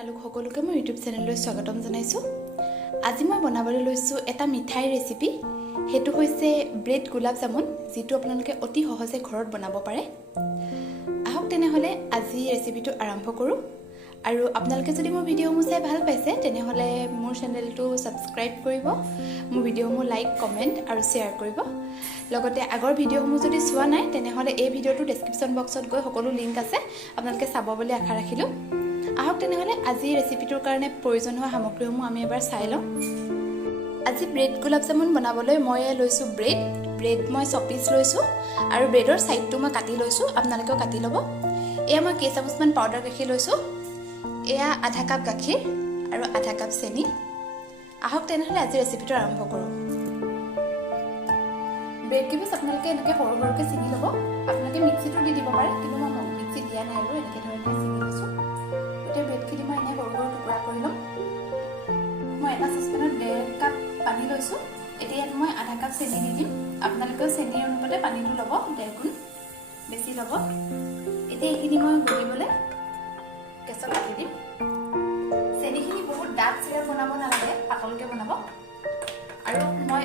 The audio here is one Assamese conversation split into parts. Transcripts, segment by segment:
আপোনালোক সকলোকে মই ইউটিউব চেনেললৈ স্বাগতম জনাইছোঁ। আজি মই বনাবলৈ লৈছোঁ এটা মিঠাই ৰেচিপি। সেইটো হৈছে ব্ৰেড গোলাপ জামুন, যিটো আপোনালোকে অতি সহজে ঘৰত বনাব পাৰে। আহক তেনেহ'লে আজি ৰেচিপিটো আৰম্ভ কৰোঁ। আৰু আপোনালোকে যদি মোৰ ভিডিঅ'সমূহ চাই ভাল পাইছে তেনেহ'লে মোৰ চেনেলটো ছাবস্ক্ৰাইব কৰিব, মোৰ ভিডিঅ'সমূহ লাইক, কমেণ্ট আৰু শ্বেয়াৰ কৰিব। লগতে আগৰ ভিডিঅ'সমূহ যদি চোৱা নাই তেনেহ'লে এই ভিডিঅ'টোৰ ডেছক্ৰিপশ্যন বক্সত গৈ সকলো লিংক আছে, আপোনালোকে চাব বুলি আশা ৰাখিলোঁ। আহক তেনেহ'লে আজি ৰেচিপিটোৰ কাৰণে প্ৰয়োজন হোৱা সামগ্ৰীসমূহ আমি এবাৰ চাই লওঁ। আজি ব্ৰেড গোলাপ জামুন বনাবলৈ মই লৈছোঁ ব্ৰেড মই 6 পিচ লৈছোঁ আৰু ব্ৰেডৰ ছাইডটো মই কাটি লৈছোঁ, আপোনালোকেও কাটি ল'ব। এয়া মই কেইচামুচমান পাউডাৰ গাখীৰ লৈছোঁ, এয়া আধা কাপ গাখীৰ আৰু আধা কাপ চেনি। আহক তেনেহ'লে আজি ৰেচিপিটো আৰম্ভ কৰোঁ। ব্ৰেড কিউবছ আপোনালোকে এনেকৈ সৰু সৰুকৈ ছিঙি ল'ব। আপোনালোকে মিক্সিটো দি দিব পাৰে, কিন্তু মই মিক্সি দিয়া নাই আৰু এনেকৈ ধৰণে ছিঙি লৈছোঁ। গোটেই ব্ৰেডখিনি মই এনেকৈ সৰু সৰু টুকুৰা কৰি ল'ম। মই এটা চচপেনত 1.5 কাপ পানী লৈছোঁ। এতিয়া ইয়াত মই আধা কাপ চেনি দি দিম। আপোনালোকেও চেনিৰ অনুপাতে পানীটো ল'ব, 1.5 গুণ বেছি ল'ব। এতিয়া এইখিনি মই গলিবলৈ গেছত ৰাখি দিম। চেনিখিনি বহুত ডাঠ চিৰাপ বনাব নালাগে, পাতলকৈ বনাব। আৰু মই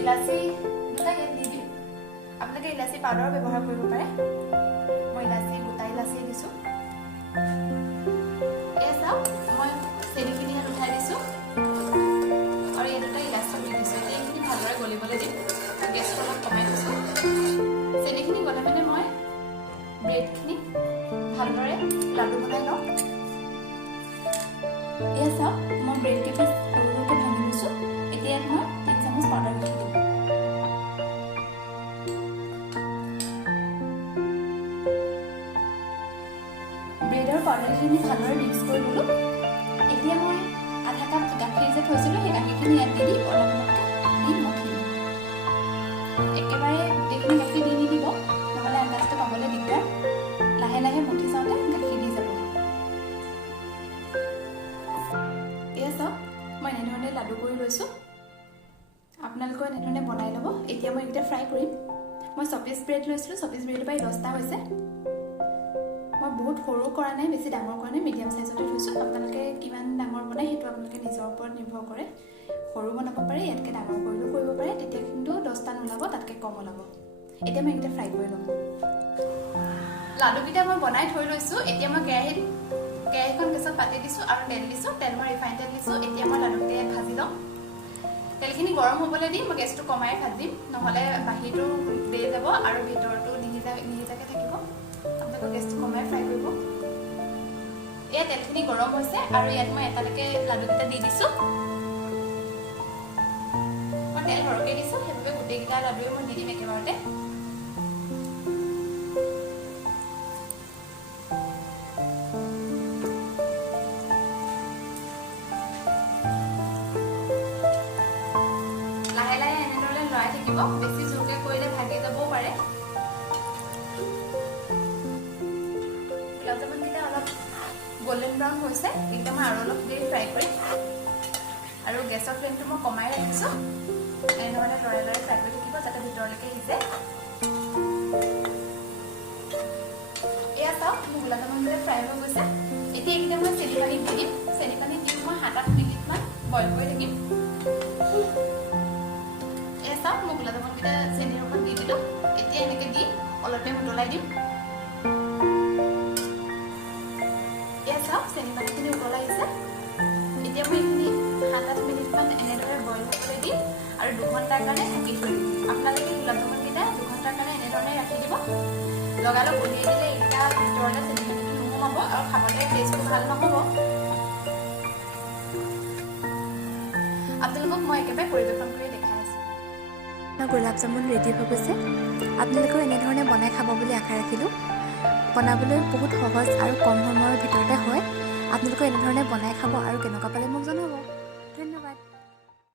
ইলাচি দুটা ইয়াত দি দিম। আপোনালোকে ইলাচি পাউডাৰ ব্যৱহাৰ কৰিব পাৰে। মই ইলাচি গোটা ইলাচি দিছোঁ। এয়া চাওক, মই চেনিখিনি ইয়াত উঠাই দিছোঁ আৰু ইয়াত এটা ইলাচি দি দিছোঁ। এতিয়া এইখিনি ভালদৰে গলিবলৈ দিম। গেছটো অলপ কমাই দিছোঁ। চেনিখিনি গলে মানে মই ব্ৰেডখিনি ভালদৰে লাডু বনাই লওঁ। এয়া চাওক, মই ব্ৰেড কেইপিচ সৰু সৰুকৈ ভাঙি লৈছোঁ। এতিয়া ইয়াত মই 3 চামুচ পাউডাৰ গাখীৰ দিম। ব্ৰেডৰ পাউডাৰখিনি ভালদৰে মিক্স কৰি ল'লোঁ। এতিয়া মই আধা কাপ গাখীৰ যে থৈছিলোঁ, সেই গাখীৰখিনি ইয়াত দি দিম। অলপ অলপকৈ দি মঠি দিম। একেবাৰে গোটেইখিনি গাখীৰ দি নিদিব, নহ'লে আন্দাজটো পাবলৈ দিগদাৰ। লাহে লাহে মঠি চাওঁতে গাখীৰ দি যাব। এয়া চাওক, মই এনেধৰণে লাডু কৰি লৈছোঁ। আপোনালোকেও এনেধৰণে বনাই ল'ব। এতিয়া মই এইকেইটা ফ্ৰাই কৰিম। মই 6 পিচ ব্ৰেড লৈছিলোঁ, 6 পিচ ব্ৰেডৰ পৰা 10টা হৈছে। মই বহুত সৰু কৰা নাই, বেছি ডাঙৰ কৰা নাই, মিডিয়াম চাইজতে থৈছোঁ। আপোনালোকে কিমান ডাঙৰ বনায় সেইটো আপোনালোকে নিজৰ ওপৰত নিৰ্ভৰ কৰে। সৰু বনাব পাৰে, ইয়াতকৈ ডাঙৰ কৰিলেও কৰিব পাৰে। তেতিয়া কিন্তু 10টা নোলাব, তাতকৈ কম ওলাব। এতিয়া মই এইকেইটা ফ্ৰাই কৰি ল'ম। লাডুকেইটা মই বনাই থৈ লৈছোঁ। এতিয়া মই কেৰাহীখন গেছত পাতি দিছোঁ আৰু তেল দিছোঁ। তেল মই ৰিফাইন তেল দিছোঁ। এতিয়া মই লাডুকেইটা ইয়াত ভাজি ল'ম। তেলখিনি গৰম হ'বলৈ দি মই গেছটো কমাই ভাজিম, নহ'লে বাহিৰটো দেই যাব আৰু ভিতৰটো নিসিজাকৈ থাকিব। আপোনালোকে গেছটো কমাই ফ্ৰাই কৰিব। এয়া তেলখিনি গৰম হৈছে আৰু ইয়াত মই এটালৈকে লাডুকেইটা দি দিছোঁ। মই তেল সৰহকৈ দিছোঁ, সেইবাবে গোটেইকেইটা লাডুৱে মই দি দিম একেবাৰতে। লাহে লাহে এনেদৰে লৰাই থাকিব, বেছি জোৰকৈ কৰিলে ভাগি যাবও পাৰে। গোলাপ জামুনকেইটা অলপ গল্ডেন ব্ৰাউন হৈছে, এইকেইটা মই আৰু অলপ দেৰি ফ্ৰাই কৰিম। আৰু গেছৰ ফ্লেমটো মই কমাই ৰাখিছোঁ। এনেধৰণে লৰাই লৰাই ফ্ৰাই কৰি থাকিব যাতে ভিতৰলৈকে সিজে। এয়া চাওক, মোৰ গোলাপ জামুনকেইটা ফ্ৰাই হৈ গৈছে। এতিয়া এইকেইটা মই চেনি পানীত দি দিম। চেনি পানীত দি মই 7-8 মিনিটমান বইল কৰি থাকিম। এয়া চাওক, মই গোলাপ জামুনকেইটা চেনিৰ ওপৰত দি দিলোঁ। এতিয়া এনেকৈ দি অলপ টাইম উতলাই দিম। এয়া চাওক, চেনি পানীখিনি উতলাই আহিছে। এতিয়া মই এইখিনি 7-8 মিনিটমান এনেদৰে বইল হ'বলৈ দিম আৰু 2 ঘণ্টাৰ কাৰণে ঢাকি থৈ দিম। আপোনালোকে গোলাপ জামুনকেইটা 2 ঘণ্টাৰ কাৰণে এনেধৰণে ৰাখি দিব। লগালগ উলিয়াই দিলে এইকেইটা ভিতৰলৈ চেনি পানীটো নোসোমাব আৰু খাবলৈ টেষ্টটো ভাল নহ'ব। আপোনালোকক মই একেবাৰে পৰিৱেশন কৰি দেখাই আছোঁ। গোলাপ জামুন ৰেডি হৈ গৈছে। আপোনালোকেও এনেধৰণে বনাই খাব বুলি আশা ৰাখিলোঁ। বনাবলৈ বহুত সহজ আৰু কম সময়ৰ ভিতৰতে হয়। আপোনালোকেও এনেধৰণে বনাই খাব আৰু কেনেকুৱা পালে মোক জনাব। ধন্যবাদ।